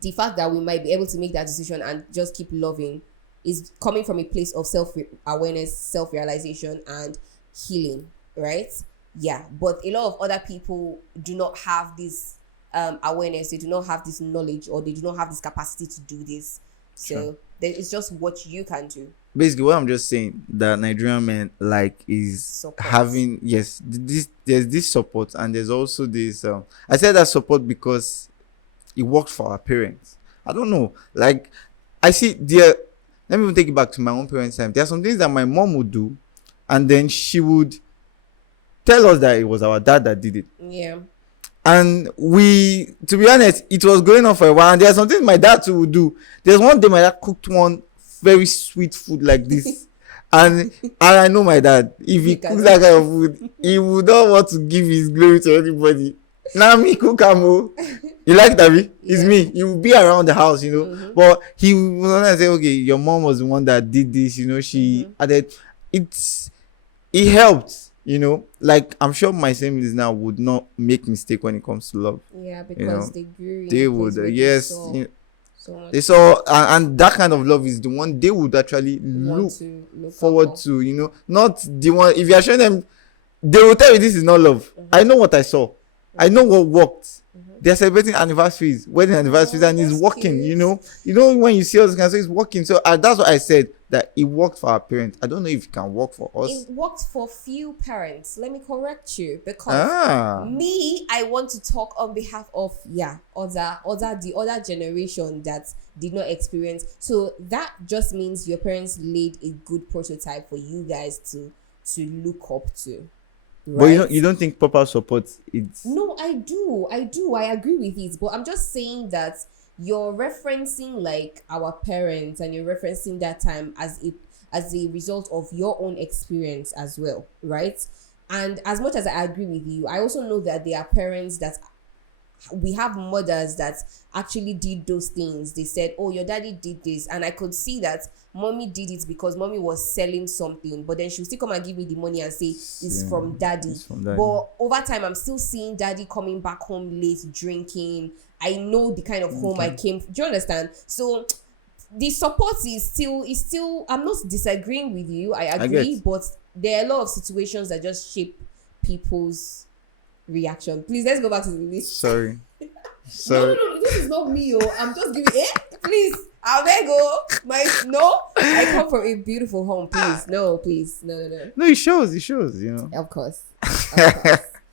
the fact that we might be able to make that decision and just keep loving is coming from a place of self-awareness, self-realization, and healing, right? Yeah, but a lot of other people do not have this awareness, they do not have this knowledge, or they do not have this capacity to do this. So it's just what you can do. Basically, what I'm just saying that Nigerian men is support. Having, there's this support, and there's also this, I said that support because it worked for our parents. I don't know. I see let me even take it back to my own parents' time. There are some things that my mom would do, and then she would tell us that it was our dad that did it. Yeah. And to be honest, it was going on for a while. And there are some things my dad too would do. There's one day my dad cooked one very sweet food like this. And I know my dad. If he cooks that kind of food, he would not want to give his glory to anybody. Now me cook amo. You like that? It's me. He will be around the house, But he will not say, okay, your mom was the one that did this, she added. It helped, Like I'm sure my siblings now would not make mistake when it comes to love. Yeah, because they grew. They would, yes. So they saw, and that kind of love is the one they would actually look forward to, not the one. If you are showing them, they will tell you this is not love. I know what I saw. I know what worked. They're celebrating anniversaries, wedding anniversaries, and it's working. Cute. When you see all this kind of stuff, it's working. So that's what I said, that it worked for our parents. I don't know if it can work for us. It worked for few parents. Let me correct you, because I want to talk on behalf of the other generation that did not experience. So that just means your parents laid a good prototype for you guys to look up to. Right? But you don't think proper support is... No, I do. I agree with it. But I'm just saying that you're referencing like our parents, and you're referencing that time as a result of your own experience as well, right? And as much as I agree with you, I also know that there are parents that we have mothers that actually did those things. They said, oh, your daddy did this, and I could see that mommy did it because mommy was selling something, but then she'll still come and give me the money and say it's from daddy. But over time, I'm still seeing daddy coming back home late drinking. I know the kind of home I came. Do you understand? So the support is still I'm not disagreeing with you. I agree, but there are a lot of situations that just shape people's reaction. Please, let's go back to the list. Sorry. No, this is not me. I'm just giving please. I'll let go. I come from a beautiful home. Please, no. No, it shows. Of course.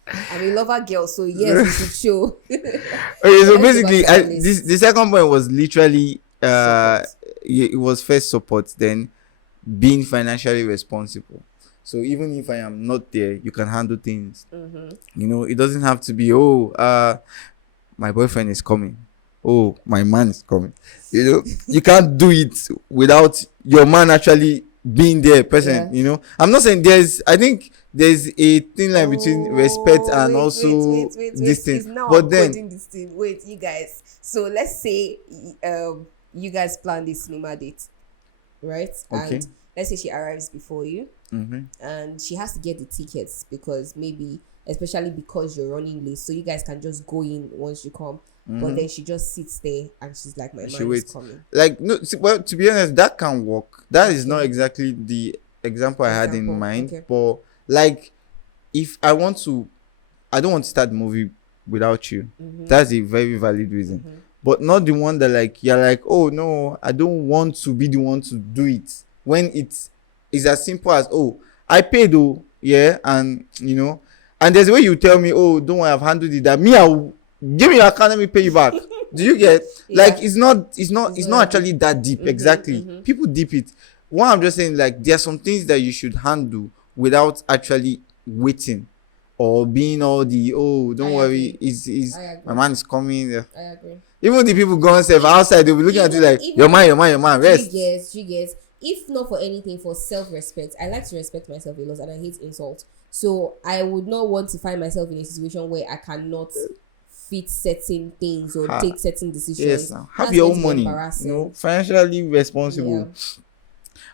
I'm a lover girl, so yes, it should show. Okay, so basically, the second point was literally it was first support, then being financially responsible. So even if I am not there, you can handle things. It doesn't have to be, my boyfriend is coming. Oh, my man is coming. You can't do it without your man actually being there present. I'm not saying I think there's a thin line between respect and also this thing. Now but then this thing. Wait, you guys. So let's say you guys plan this cinema date, right? Okay. And let's say she arrives before you, and she has to get the tickets especially because you're running late, so you guys can just go in once you come. But then she just sits there and she's like, my man is coming. Like, no, well, to be honest, that can work. That is not exactly the example I had in mind. Okay. But like, if I don't want to start the movie without you. That's a very valid reason. But not the one that like, you're like, oh no, I don't want to be the one to do it. When it's as simple as, oh, I paid though, yeah, and and there's a way you tell me, oh, don't worry, I've handled it. That me, I'll give me your account, let me pay you back. Do you get? Like, it's not actually that deep. Exactly. People deep it. What I'm just saying, like, there are some things that you should handle without actually waiting or being all the, oh, don't worry, my man is coming. I agree. Even the people going outside, they'll be looking at you like, your man, rest. She gets. If not for anything, for self-respect, I like to respect myself a lot, and I hate insult. So I would not want to find myself in a situation where I cannot fit certain things or take certain decisions. Yes, have your own money, financially responsible. Yeah.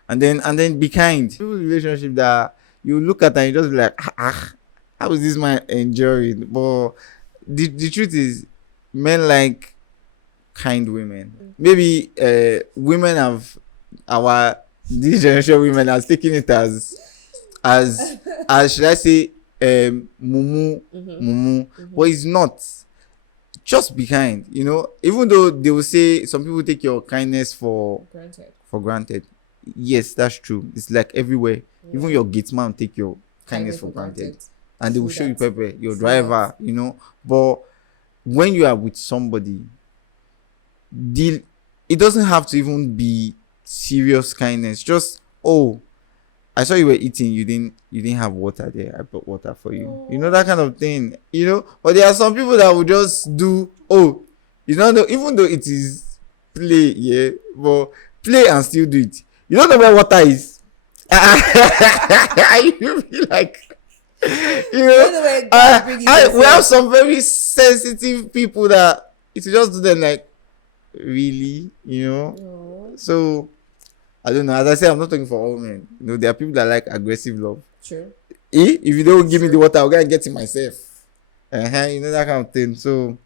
And then be kind. Relationship that you look at and you just be like, how is this man enjoying? But the truth is, men like kind women. Maybe women have this generation women has taken it as should I say mumu, but it's not. Just be kind, even though they will say some people take your kindness for granted. Yes, that's true. It's like everywhere. Even your gate man take your kindness for granted, and they will show you pepper, your driver, but when you are with somebody, it doesn't have to even be serious kindness. Just, oh, I saw you were eating, you didn't have water there, I brought water for you. That kind of thing. But there are some people that will just do, even though it is play, yeah, but play and still do it. You don't know where water is. You be like, you know, we have some very sensitive people that it's just do them like, really, you know. Oh, So I don't know. As I said, I'm not talking for all men. You know, there are people that like aggressive love. true. If you don't give me the water, I'll go and get it myself. You know, that kind of thing. So,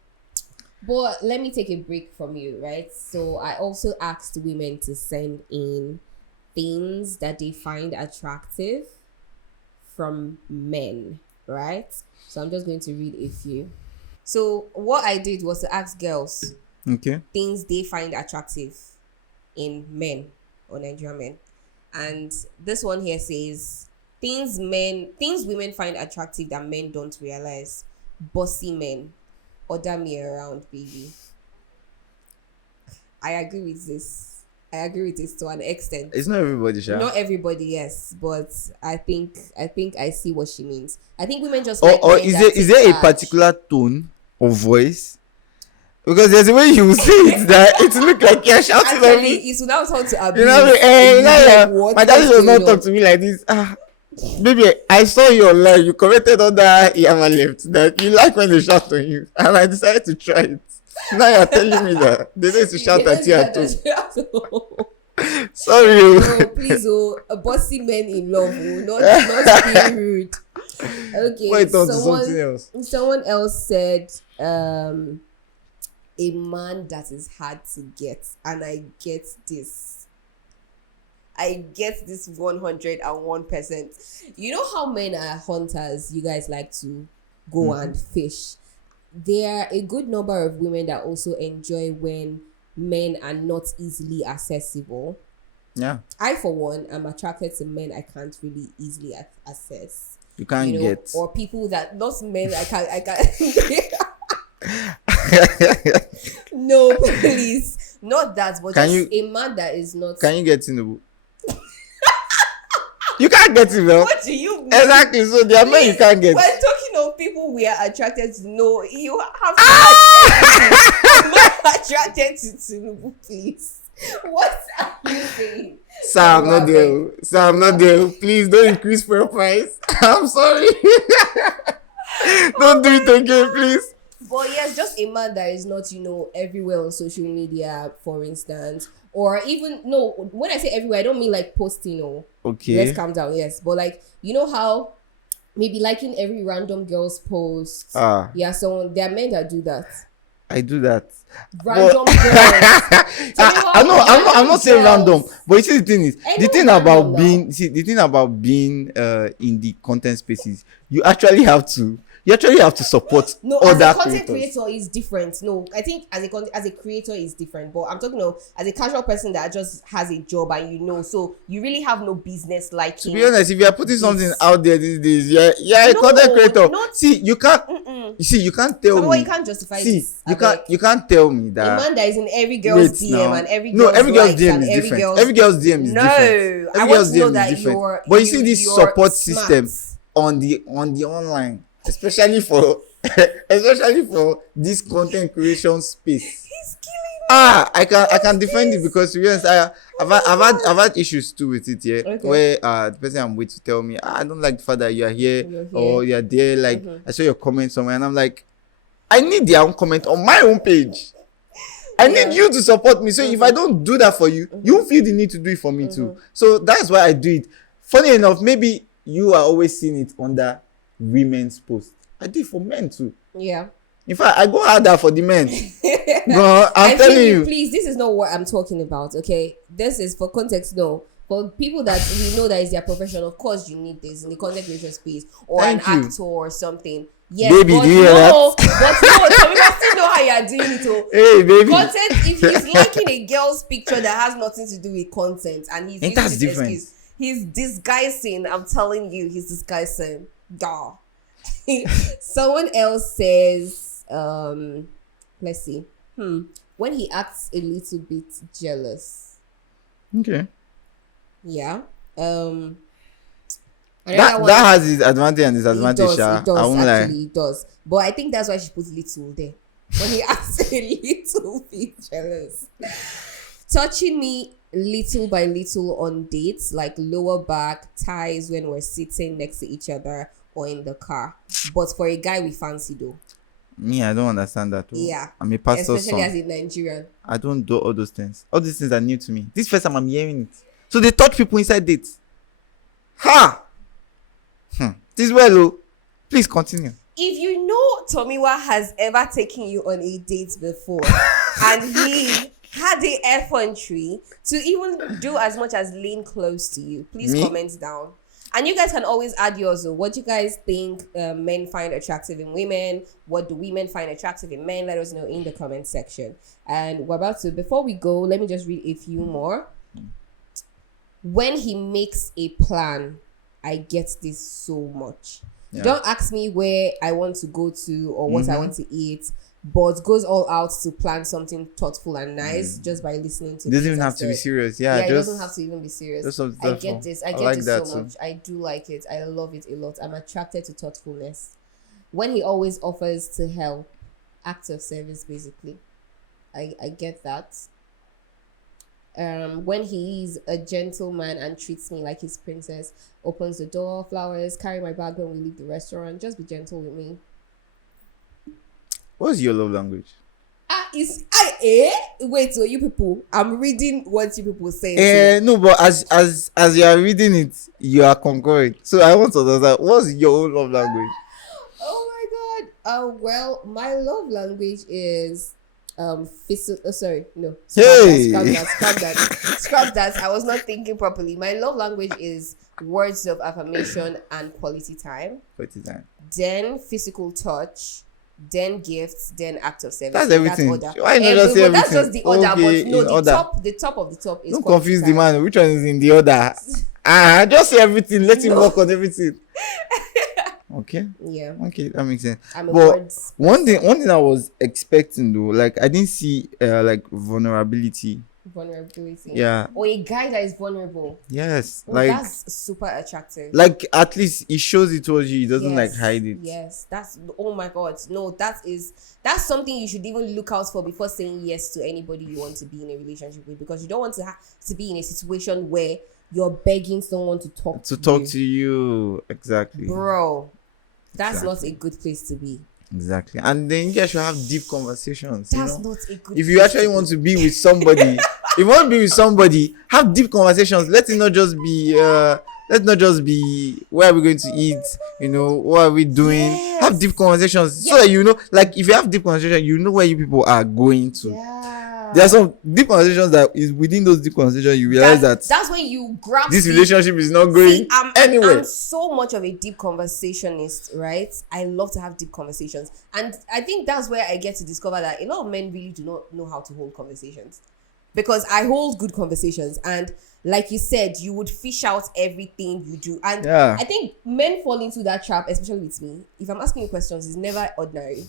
But let me take a break from you, right? So I also asked women to send in things that they find attractive from men, right? So I'm just going to read a few. So what I did was to ask girls okay. things they find attractive in men or Nigerian men. And this one here says things women find attractive that men don't realize. Bossy men. Order me around, baby. I agree with this. I agree with this to an extent. It's not everybody, Sha. Not everybody, yes, but I think I see what she means. I think women just or is there a particular tone of voice? Because there's a way you say it that it look like you're shouting at me. It's now sound to abuse. You know, my daddy does not talk to me like this. Baby, I saw you online. You commented on that Yama left that you like when they shout on you, and I decided to try it. Now you're telling me that they need to shout at you at home. Sorry. No, please, a bossy man in love, not being rude. Okay. Wait on to something else. Someone else said, a man that is hard to get, and I get this. I get this 101%. You know how men are hunters? You guys like to go and fish. There are a good number of women that also enjoy when men are not easily accessible. Yeah. I, for one, am attracted to men I can't really easily access. You can't get. Or people that, not men I can't. No, please. Not that, but a man that is not. Can you get in the You can't get it, though. What do you mean? Exactly. So there are men you can't get. We're talking of people we are attracted to. No, you have to I'm not attracted to Tinubu, please. What are you saying? Sir, I'm not there. Please don't increase fuel price. I'm sorry. Don't do it again, please. But yes, just a man that is not, everywhere on social media, for instance. Or even, no, when I say everywhere, I don't mean like posting, okay. Let's calm down, yes. But like, you know how maybe liking every random girl's post. Yeah, so there are men that do that. I do that. Random girls. I'm not saying random. But you see, the thing is, the thing about being in the content spaces, you actually have to support other as a content creator is different. No, I think as a creator is different. But I'm talking as a casual person that just has a job and so you really have no business liking. To be honest, if you are putting something out there these days, you're a content creator. You can't tell me. You can't justify this. You can't tell me that a man that is in every girl's DM and every girl's DM is different. Every girl's DM is different. I want to know that but you see this support system on the online. Especially for this content creation space. He's killing me. I can defend it because to be honest, I've had issues too with it, yeah. Okay. Where the person I'm with to tell me, I don't like the fact that you're here or you're there. Like I saw your comment somewhere and I'm like, I need their own comment on my own page. I need you to support me. So if I don't do that for you, you feel the need to do it for me too. So that's why I do it. Funny enough, maybe you are always seeing it under women's post. I do it for men too. Yeah. In fact, I go harder for the men. Bro, I'm telling you. Please, this is not what I'm talking about, okay? This is for context, no. For people that we know that is their profession, of course you need this in the content creation space or an actor or something. Yes, baby, do you hear that? But some people still know how you are doing it. Hey, baby. Content, if he's liking a girl's picture that has nothing to do with content and he's using this excuse, he's disguising, I'm telling you, he's disguising. Duh. Someone else says, let's see. When he acts a little bit jealous. Okay. Yeah. That has its advantage and disadvantage. It does. But I think that's why she put little there. When he acts a little bit jealous. touching me little by little on dates, like lower back, ties when we're sitting next to each other or in the car. But for a guy we fancy though. Me, I don't understand that. Yeah. I'm a pastor's especially son. as a Nigerian. I don't do all those things. All these things are new to me. This first time I'm hearing it. So they touch people inside dates. Ha! This is well, oh. Please continue. If you know Tomiwa has ever taken you on a date before and he had the effrontery to even do as much as lean close to you, please comment down. And you guys can always add yours. What do you guys think men find attractive in women? What do women find attractive in men? Let us know in the comment section. And we're about to, before we go, let me just read a few more. When he makes a plan, I get this so much. Yeah. Don't ask me where I want to go to or what I want to eat, but goes all out to plan something thoughtful and nice just by listening to. It doesn't even have to be serious. Yeah, it doesn't have to even be serious. I get this. I get like this so much. I do like it. I love it a lot. I'm attracted to thoughtfulness. When he always offers to help, act of service, basically. I get that. When he is a gentleman and treats me like his princess, opens the door, flowers, carry my bag when we leave the restaurant, just be gentle with me. What's your love language? Wait, so you people, I'm reading what you people say. No, but as you are reading it, you are concurrent. So I want to understand, what's your own love language? Oh my god. Well, my love language is scrap that. I was not thinking properly. My love language is words of affirmation and quality time. Then physical touch, then gifts, then act of service. That's everything. Why not just say everything? That's just the order, okay, but no, the top of the top is. Don't confuse the man. Which one is in the order? Just say everything. Let him work on everything. Okay. Yeah. Okay, that makes sense. But one thing I was expecting though, like I didn't see like vulnerability. Yeah. Or a guy that is vulnerable. Yes. That's super attractive. Like at least he shows it towards you. He doesn't like hide it. Yes. That's, oh my god. No, that's something you should even look out for before saying yes to anybody you want to be in a relationship with, because you don't want to be in a situation where you're begging someone to talk to you. Exactly. Bro, that's not a good place to be. Exactly. And then you guys should have deep conversations. That's not a good If you actually want to be with somebody, if you want to be with somebody, have deep conversations. Let it not just be where are we going to eat, what are we doing. Yes. Have deep conversations. Yes. So that like if you have deep conversations, where you people are going to. There are some deep conversations that is within those deep conversations you realize that's when you grab this relationship is not going anywhere. I'm so much of a deep conversationist, right? I love to have deep conversations, and I think that's where I get to discover that a lot of men really do not know how to hold conversations, because I hold good conversations, and like you said, you would fish out everything you do. And I think men fall into that trap, especially with me. If I'm asking you questions, it's never ordinary.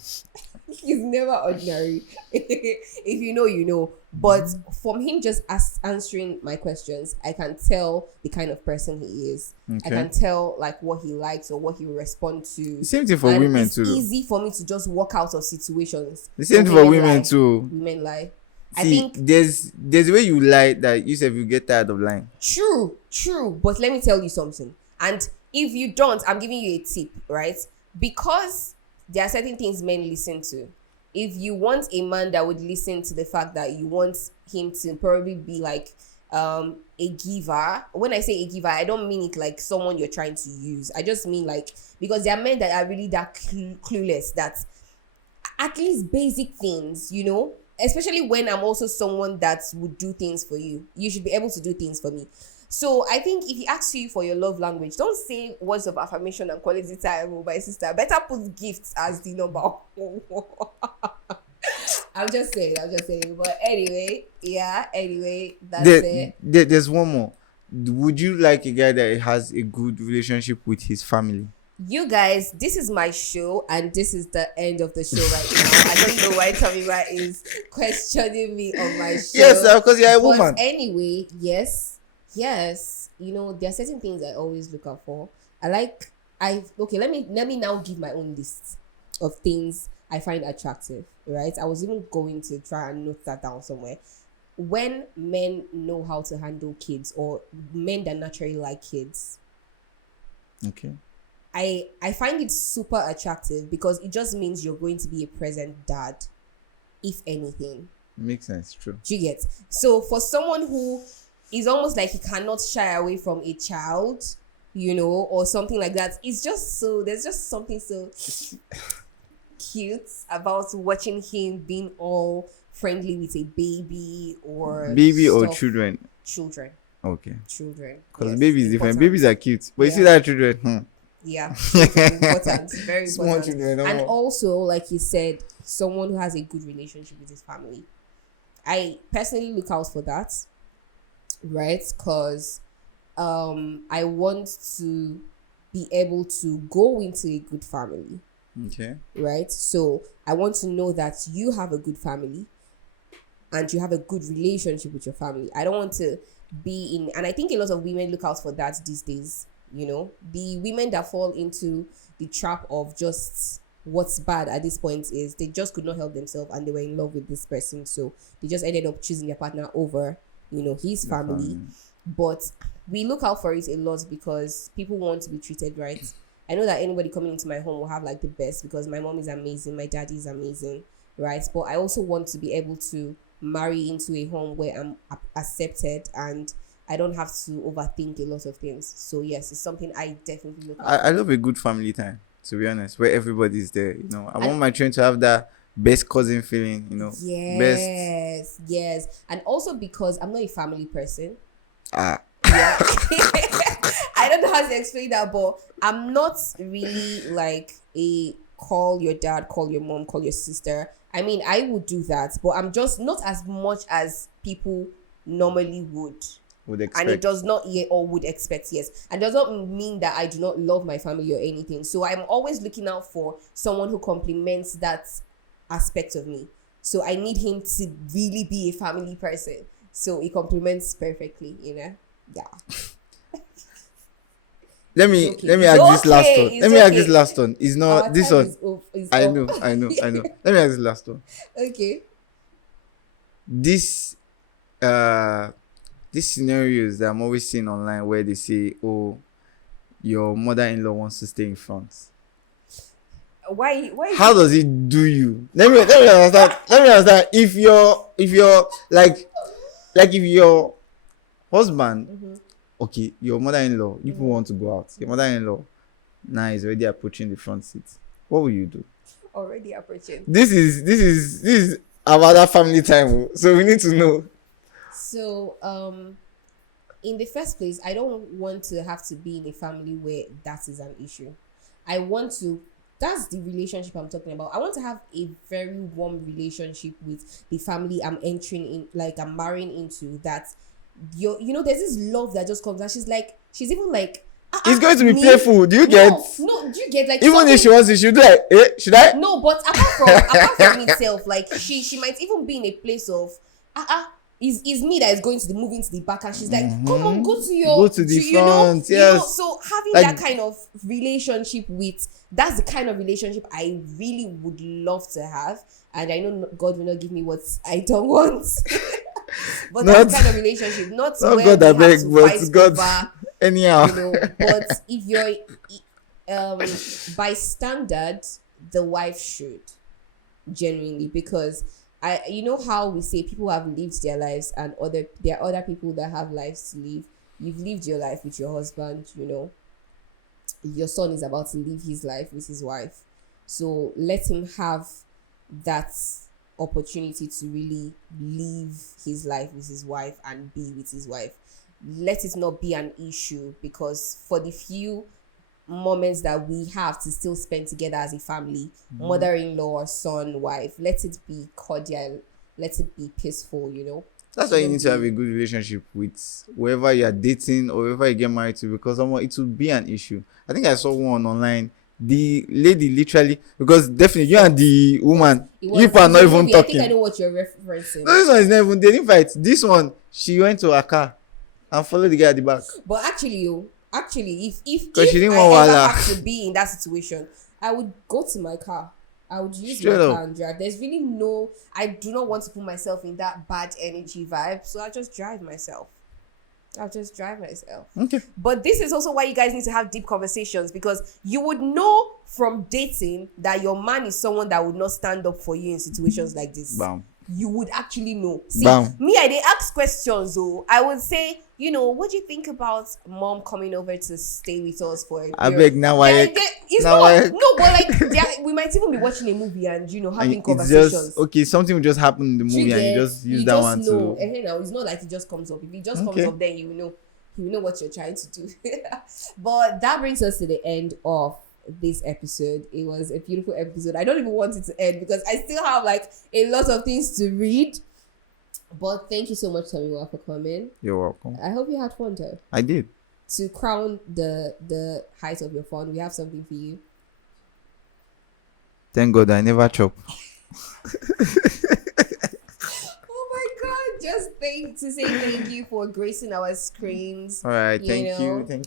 It's never ordinary. If you know, you know. But from him just answering my questions, I can tell the kind of person he is. Okay. I can tell like what he likes or what he will respond to. The same thing for women too. It's easy for me to just walk out of situations. The same thing for women too. Women lie. See, I think there's a way you lie that you said you get tired of lying. True. But let me tell you something. And if you don't, I'm giving you a tip, right? Because there are certain things men listen to. If you want a man that would listen to the fact that you want him to probably be like a giver. When I say a giver, I don't mean it like someone you're trying to use. I just mean like, because there are men that are really that clueless that at least basic things, especially when I'm also someone that would do things for you. You should be able to do things for me. So I think if he asks you for your love language, don't say words of affirmation and quality time, my sister. Better put gifts as the number. I'm just saying. But anyway, that's it. There's one more. Would you like a guy that has a good relationship with his family? You guys, this is my show, and this is the end of the show right now. I don't know why Tomiwa is questioning me on my show. Yes, because you're a woman. But anyway, yes. There are certain things I always look out for. Let me now give my own list of things I find attractive, right? I was even going to try and note that down somewhere. when men know how to handle kids, or men that naturally like kids, Okay. I find it super attractive, because it just means you're going to be a present dad, if anything. Makes sense. True. Do you get? So for someone who is almost like he cannot shy away from a child, or something like that, it's just so, there's just something so cute about watching him being all friendly with a baby or children. Okay. Children. Because Yes, babies different. important. Babies are cute, but you see that children. Yeah, children, important, very Small important. children. And also, like you said, someone who has a good relationship with his family. I personally look out for that, right? Because I want to be able to go into a good family. Okay. Right? So I want to know that you have a good family and you have a good relationship with your family. I don't want to be in, and I think a lot of women look out for that these days. The women that fall into the trap of just what's bad at this point is they just could not help themselves and they were in love with this person. So they just ended up choosing their partner over, his family. But we look out for it a lot because people want to be treated right. I know that anybody coming into my home will have like the best, because my mom is amazing, my daddy is amazing, right? But I also want to be able to marry into a home where I'm accepted and I don't have to overthink a lot of things. So yes, it's something I definitely look at. I love a good family time, to be honest, where everybody's there. I want my children to have that best cousin feeling, Yes, yes. And also because I'm not a family person. Yeah. I don't know how to explain that, but I'm not really like a call your dad, call your mom, call your sister. I mean, I would do that, but I'm just not as much as people normally would expect. And it does not or would expect, yes. And does not mean that I do not love my family or anything. So I'm always looking out for someone who complements that aspect of me. So I need him to really be a family person. So it complements perfectly, Yeah. Let me ask this last one. Let me ask this last one. It's not this one. I know. Let me ask this last one. Okay. These scenarios that I'm always seeing online where they say, "Oh, your mother-in-law wants to stay in front." Why? How does it do you? Let me understand. Let me understand. If you're like if your husband, okay, your mother-in-law, you people want to go out. Your mother-in-law now is already approaching the front seat. What will you do? Already approaching. This is about that family time. So we need to know. So, in the first place, I don't want to have to be in a family where that is an issue. That's the relationship I'm talking about. I want to have a very warm relationship with the family I'm entering in, like I'm marrying into, that there's this love that just comes, and she's even like, it's going to be playful. Do you get? No, do you get, like, even if she wants to, should do like, should I? No, but apart from itself, like she might even be in a place of is me that is going to move into the back, and she's like, come on, go to the front, yes. So having that kind of relationship that's the kind of relationship I really would love to have, and I know God will not give me what I don't want. But that's the kind of relationship, not where God, we I beg, have to but fight God, over, anyhow. But if you're by standard, the wife should genuinely, because how we say people have lived their lives and there are other people that have lives to live. You've lived your life with your husband, your son is about to live his life with his wife. So let him have that opportunity to really live his life with his wife and be with his wife. Let it not be an issue, because for the few moments that we have to still spend together as a family, mother-in-law, son, wife, let it be cordial, let it be peaceful. That's why you need to have a good relationship with whoever you're dating or whoever you get married to, because it will be an issue. I think I saw one online. The lady literally, because definitely you and the woman, you are not even talking. I think I know what you're referencing. No, this one is not even, they didn't fight. This one, she went to her car and followed the guy at the back. But actually, if she didn't I want ever have to be in that situation, I would go to my car I would use Straight my up. car and drive. There's really no, I do not want to put myself in that bad energy vibe, so I just drive myself. Okay. But this is also why you guys need to have deep conversations, because you would know from dating that your man is someone that would not stand up for you in situations like this. Bam. You would actually know. See, Bam. me, I they ask questions though. I would say, what do you think about mom coming over to stay with us for a I period? beg now why It's now not why no, but like we might even be watching a movie and having it's conversations. just okay, something will just happen in the movie and you just use that one know. to Now it's not like it just comes up. If it just comes up, then you know what you're trying to do. But that brings us to the end of this episode. It was a beautiful episode. I don't even want it to end because I still have like a lot of things to read. But thank you so much, Tomiwa, for coming. You're welcome. I hope you had fun though. I did. To crown the height of your fun, we have something for you. Thank God I never chop. Oh my God! Just to say thank you for gracing our screens. All right, thank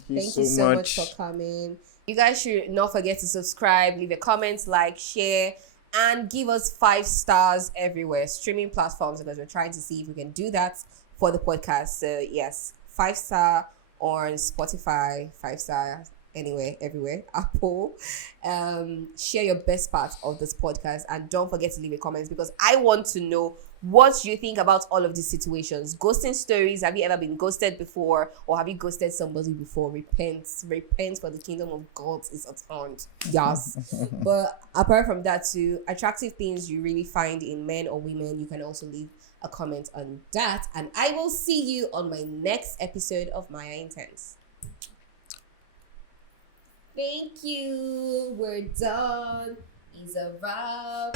you so much for coming. You guys should not forget to subscribe, leave a comment, like, share, and give us 5 stars everywhere, streaming platforms, because we're trying to see if we can do that for the podcast. So yes, 5-star on Spotify, 5-star anywhere, everywhere, Apple. Share your best part of this podcast, and don't forget to leave a comment, because I want to know what you think about all of these situations. Ghosting stories. Have you ever been ghosted before, or have you ghosted somebody before? Repent, for the kingdom of God is at hand. Yes. But apart from that too, attractive things you really find in men or women, you can also leave a comment on that, and I will see you on my next episode of Maya Intense. Thank you. We're done. It's a wrap.